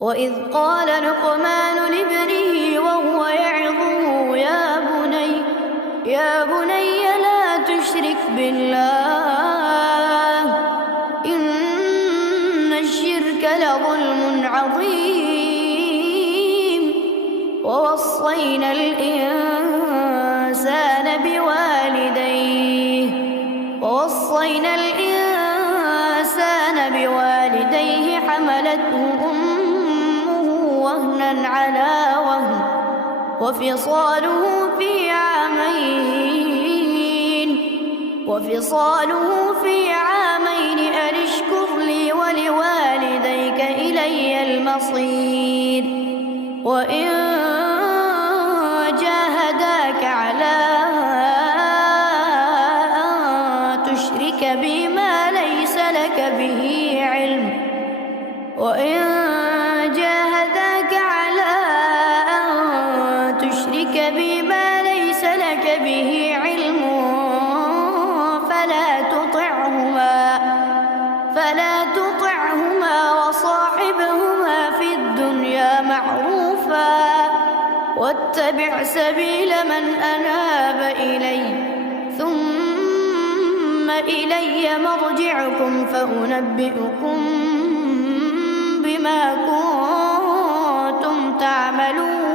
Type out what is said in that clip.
وإذ قال لقمان لابنه وهو يعظه يا بني لا تشرك بالله إن الشرك لظلم عظيم. ووصينا الإنسان بوالديه حملته أمه وهنا على وهن وفصاله في عامين أن اشكر لي ولوالديك إلي المصير. وإن جاهداك على أن تشرك بي ما ليس لك به علم فلا تطعهما وصاحبهما في الدنيا معروفا واتبع سبيل من أناب إلي ثم إلي مرجعكم فأنبئكم بما كنتم تعملون.